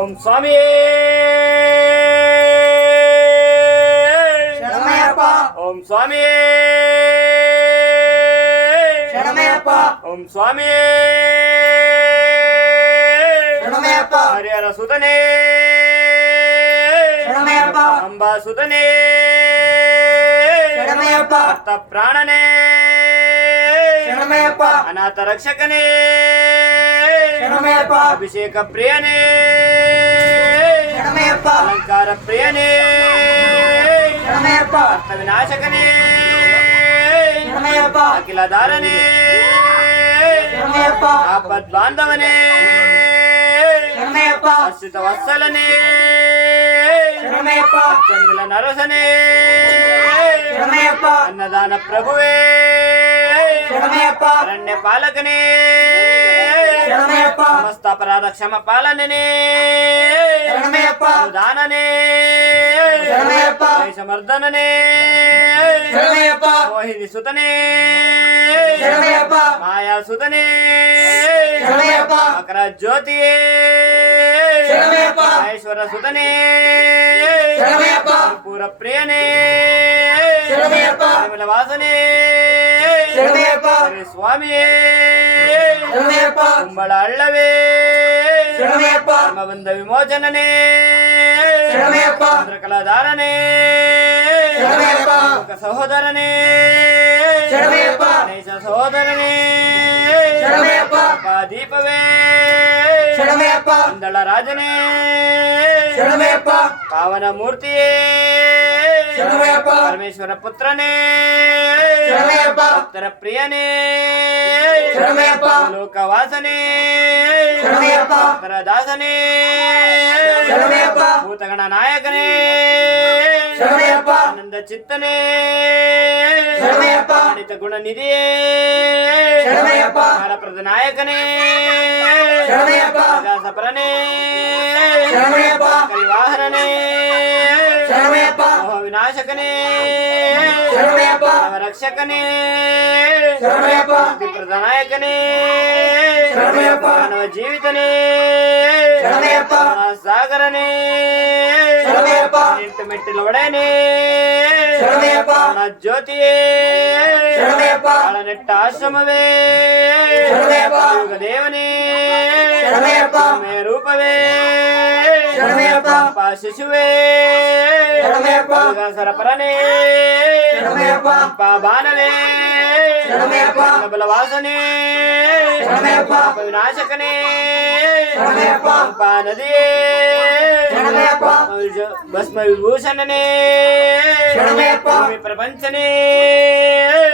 ಓಂ ಸ್ವಾಮಿ ಶರಣಮಯ್ಯಪ್ಪ. ಓಂ ಸ್ವಾಮಿ ಶರಣಮಯ್ಯಪ್ಪ. ಓಂ ಸ್ವಾಮಿ ಶರಣಮಯ್ಯಪ್ಪ. ಹರಿಹರ ಸುತನೇ ಶರಣಮಯ್ಯಪ್ಪ. ಅಂಬಾ ಸುತನೇ ಶರಣಮಯ್ಯಪ್ಪ. ಭಕ್ತ ಪ್ರಾಣನೇ ಶರಣಮಯ್ಯಪ್ಪ. ಅನಾಥ ರಕ್ಷಕನೇ ಶರಣಮಯ್ಯಪ್ಪ. ಅಭಿಷೇಕ ಪ್ರಿಯನೇ ಶರಣಮಯ್ಯಪ್ಪ. ಅಲಂಕಾರ ಪ್ರಿಯನೇ ಶರಣಮಯ್ಯಪ್ಪ. ಅರ್ಥ ವಿನಾಶಕನೇ ಶರಣಮಯ್ಯಪ್ಪ. ಅಖಿಲಧಾರನೇ ಶರಣಮಯ್ಯಪ್ಪ. ಆಪದ್ ಬಾಂಧವನೇ ಶರಣಮಯ್ಯಪ್ಪ. ಅಶ್ರಿತ ವತ್ಸಲನೇ ಶರಣಮಯ್ಯಪ್ಪ. ಚಂದಿಲ ನರಸನೇ ಶರಣಮಯ್ಯಪ್ಪ. ಅನ್ನದಾನ ಪ್ರಭುವೇ ಶರಣಮಯ್ಯಪ್ಪ. ಅರಣ್ಯ ಪಾಲಕನೇ ಶರಣಮಯ್ಯಪ್ಪ. ಸಮಸ್ತ ಅಪರಾಧ ಕ್ಷಮ ಪಾಲನೆ ಶರಣಮಯ್ಯಪ್ಪ. ದಾನನೇ ಶರಣಮಯ್ಯಪ್ಪ. ಸಮರ್ಧನನೇ ಶರಣಮಯ್ಯಪ್ಪ. ಮೋಹಿನಿ ಸುತನೇ ಶರಣಮಯ್ಯಪ್ಪ. ಮಾಯಾ ಸುತನೇ ಶರಣಮಯ್ಯಪ್ಪ. ಮಕರ ಜ್ಯೋತಿಯೇ ಶರಣಮಯ್ಯಪ್ಪ. ಮಹೇಶ್ವರ ಸುತನೇ ಶರಣಮಯ್ಯಪ್ಪ. ಪೂರ ಪ್ರಿಯನೇ ಶರಣಮಯ್ಯಪ್ಪ. ನಿರ್ಮಲ ವಾಸನೇ ಶರಣಮಯ್ಯಪ್ಪ. ಸ್ವಾಮಿಯೇ ಶರಣಮಯ್ಯಪ್ಪ. ಕುಂಬಳ ಅಳ್ಳವೇ ಶರಣಮಯ್ಯಪ್ಪ. ಬಂಧ ವಿಮೋಚನನೇ ಶರಣಮಯ್ಯಪ್ಪ. ಚಂದ್ರಕಲಾಧಾರನೇ ಶರಣಮಯ್ಯಪ್ಪ. ಸಹೋದರನೇ ಶರಣಮಯ್ಯಪ್ಪ. ಗಣೇಶ ಸಹೋದರನೇ ಶರಣಮಯ್ಯಪ್ಪ. ದೀಪವೇ ಶರಣಮಯ್ಯಪ್ಪ. ಮಂದಳ ರಾಜನೇ ಶರಣಮಯ್ಯಪ್ಪ. ಪಾವನ ಮೂರ್ತಿಯೇ ಶರಣಮಯ್ಯಪ್ಪ. ಪರಮೇಶ್ವರ ಪುತ್ರನೇ ಶರಣಮಯ್ಯಪ್ಪ. ಭಕ್ತರ ಪ್ರಿಯನೇ ಶರಣಮಯ್ಯಪ್ಪ. ಲೋಕವಾಸನೇ ಶರಣಮಯ್ಯಪ್ಪ. ಭಕ್ತರ ದಾಸನೇ ಶರಣಮಯ್ಯಪ್ಪ. ಭೂತಗಣ ನಾಯಕನೇ ಶರಣಮಯ್ಯಪ್ಪ. ಆನಂದ ಚಿತ್ತನೇ ಶರಣಮಯ್ಯಪ್ಪ. ಗಣಿತ ಗುಣನಿಧಿಯೇ ಶರಣಮಯ್ಯಪ್ಪ. ಜ್ಞಾನಪ್ರದ ನಾಯಕನೇ ಶರಣಮಯ್ಯಪ್ಪ. ಸಪರನೇ ಶರಣಮಯ್ಯಪ್ಪ. ಕಲಿವಾಹನನೇ ಶರಣಮಯ್ಯಪ್ಪ. ಮೋಹ ವಿನಾಶಕನೇ ಶರಣಮಯ್ಯಪ್ಪ. ರಕ್ಷಕನೇ ಶರಣಮಯ್ಯಪ್ಪ. ಪ್ರಧಾನ ನಾಯಕನೇ ಶರಣಮಯ್ಯಪ್ಪ. ಮಾನವ ಜೀವಿತನೇ ಶರಣಮಯ್ಯಪ್ಪ. ಸಾಗರನೇ ಶರಣಮಯ್ಯಪ್ಪ. ಎಂಟು ಮೆಟ್ಟಿಲ ಒಡೆಯನೇ ಶರಣಮಯ್ಯಪ್ಪ. ಜ್ಯೋತಿಯೇ ಶರಣಮಯ್ಯಪ್ಪ. ನೆಟ್ಟ ಆಶ್ರಮವೇ ಶರಣಮಯ್ಯಪ್ಪ. ಯುಗ ದೇವನೇ ಶರಣಮಯ್ಯಪ್ಪ. ಸಮಯ ರೂಪವೇ ಶರಣಮಯ್ಯಪ್ಪ. ಶಿಶುವೇ ಶರಣಮಯ್ಯಪ್ಪ. ಸರಪರನೇ ಶರಣಮಯ್ಯಪ್ಪ. ಬಾನವೇ ಶರಣಮಯ್ಯಪ್ಪ. ಬಲವಾಸನೇ ಶರಣಮಯ್ಯಪ್ಪ. ವಿನಾಶಕನೇ ಶರಣಮಯ್ಯಪ್ಪ. ನದಿಯೇ ಶರಣಮಯ್ಯಪ್ಪ. ಭಸ್ಮ ವಿಭೂಷಣನೇ ಶರಣಮಯ್ಯಪ್ಪ. ಭೂಮಿ ಪ್ರಪಂಚನೇ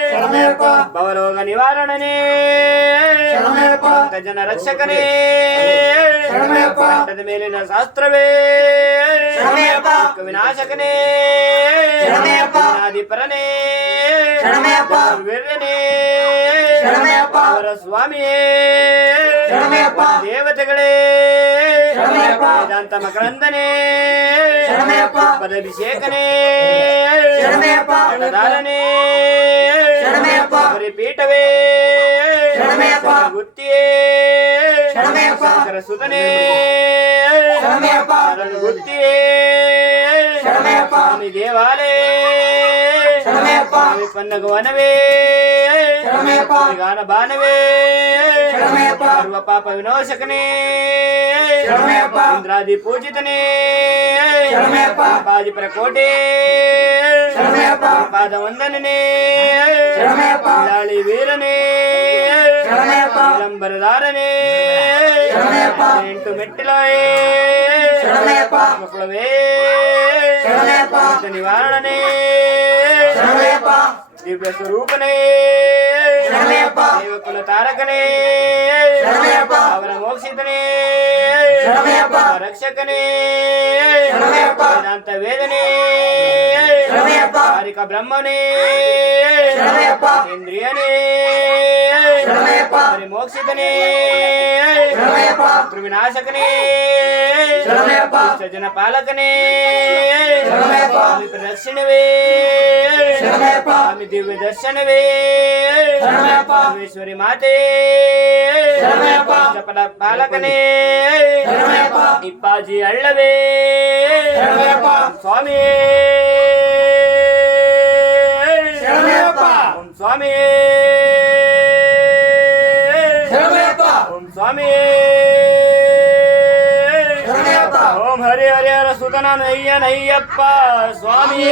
ಶರಣಮಯ್ಯಪ್ಪ. ಭವರೋಗ ನಿವಾರಣನೇ ಶರಣಮಯ್ಯಪ್ಪ. ಜನ ರಕ್ಷಕನೇ ಶರಣಮಯ್ಯಪ್ಪ. ಬೆಟ್ಟದ ಮೇಲಿನ ಶಾಸ್ತ್ರವೇ ಶರಣಮಯ್ಯಪ್ಪ. ವಿನಾಶಕನೇ ಶರಣಮಯ್ಯಪ್ಪ. ಆದಿಪರನೇ ಶರಣಮಯ್ಯಪ್ಪ. ವೀರ್ಯನೇ ಶರಣಮಯ್ಯಪ್ಪ. ಅವರ ಸ್ವಾಮಿಯೇ ಶರಣಮಯ್ಯಪ್ಪ. ದೇವತೆಗಳೇ ಶರಣಮಯ್ಯಪ್ಪ. ವೇದಾಂತ ಮಕರಂದನೇ ಶರಣಮಯ್ಯಪ್ಪ. ಪದಭಿಷೇಕನೇ ಶರಣಮಯ್ಯಪ್ಪ. ಗಣಧಾರನೇ ಶರಣಮಯ್ಯಪ್ಪ. ಪೀಠವೇ ಶರಣಮಯ್ಯಪ್ಪ. ಗುತ್ತಿಯೇ ಶರಣಮಯ್ಯಪ್ಪ. ಸುತನೇ ಶರಣಮಯ್ಯಪ್ಪ. ಗುತ್ತಿಯೇ ಶರಣಮಯ್ಯಪ್ಪ. ಸ್ವಾಮಿ ದೇವಾಲಯ ಶರಣಮಯ್ಯಪ್ಪ. ಸ್ವಾಮಿ ಪನ್ನಗವನವೇ ಶರಣಮಯ್ಯಪ್ಪ. ಗಾನ ಬಾನವೇ ಶರಣಮಯ್ಯಪ್ಪ. ಸರ್ವ ಪಾಪ ವಿನಾಶಕನೇ ಶರಣಮಯ್ಯಪ್ಪ. ಇಂದ್ರಾದಿ ಪೂಜಿತನೇ ಶರಣಮಯ್ಯಪ್ಪ. ಪಾದಿಪರ ಕೋಟೆ ಶರಣಮಯ್ಯಪ್ಪ. ಪಾದ ವಂದನನೇ ಶರಣಮಯ್ಯಪ್ಪ. ಲಾಳಿ ವೀರನೇ ಶರಣಮಯ್ಯಪ್ಪ. ವಿಳಂಬರದಾರನೇ ಶರಣಮಯ್ಯಪ್ಪ. ಎಂಟು ಮೆಟ್ಟಿಲವೇ ಶರಣಮಯ್ಯಪ್ಪ. ಮಕ್ಕಳವೇ ಶರಣಮಯ್ಯಪ್ಪ. ನಿವಾರಣನೇ ಶರಣಮಯ್ಯಪ್ಪ. ದಿವ್ಯ ಸ್ವರೂಪನೇ ಶರಣಮಯ್ಯಪ್ಪ. ದೇವಕುಲ ತಾರಕನೇ ಶರಣಮಯ್ಯಪ್ಪ. ಅವರ ಮೋಕ್ಷಿತನೇ ಶರಣಮಯ್ಯಪ್ಪ. ರಕ್ಷಕನೇ ಶರಣಮಯ್ಯಪ್ಪ. ವೇದಾಂತ ವೇದನೆ ಶರಣಮಯ್ಯಪ್ಪ. ಕಾರಿಕ ಬ್ರಹ್ಮನೇ ಶರಣಮಯ್ಯಪ್ಪ. ಇಂದ್ರಿಯನೇ ಶರಣಮಯ್ಯಪ್ಪ. ಮೋಕ್ಷಿತನೇ ಶರಣಮಯ್ಯಪ್ಪ. ವಿನಾಶಕನೇ ಶರಣಮಯ್ಯಪ್ಪ. ಜನ ಪಾಲಕನೇ ಶರಣಮಯ್ಯಪ್ಪ. ಪ್ರದಕ್ಷಿಣವೇ ಶರಣಮಯ್ಯಪ್ಪ. ಸ್ವಾಮಿ ದಿವ್ಯ ದರ್ಶನವೇ ಶರಣಮಯ್ಯಪ್ಪ. ಪರಮೇಶ್ವರಿ ಮಾತೆ ಶರಣಮಯ್ಯಪ್ಪ. ಜಪದ ಪಾಲಕನೇ ಶರಣಮಯ್ಯಪ್ಪ. ಇಪ್ಪಾಜಿ ಅಳ್ಳವೇ ಶರಣಯ್ಯಪ್ಪ. ಸ್ವಾಮಿ ಶರಣಯ್ಯಪ್ಪ. ಓಂ ಸ್ವಾಮಿ ಶರಣಯ್ಯಪ್ಪ. ಓಂ ಸ್ವಾಮಿ ಶರಣಯ್ಯಪ್ಪ. ಓಂ ಹರಿ ಹರಿಹರ ಸುತನ ನಯ್ಯ ನಯ್ಯಪ್ಪ ಸ್ವಾಮಿ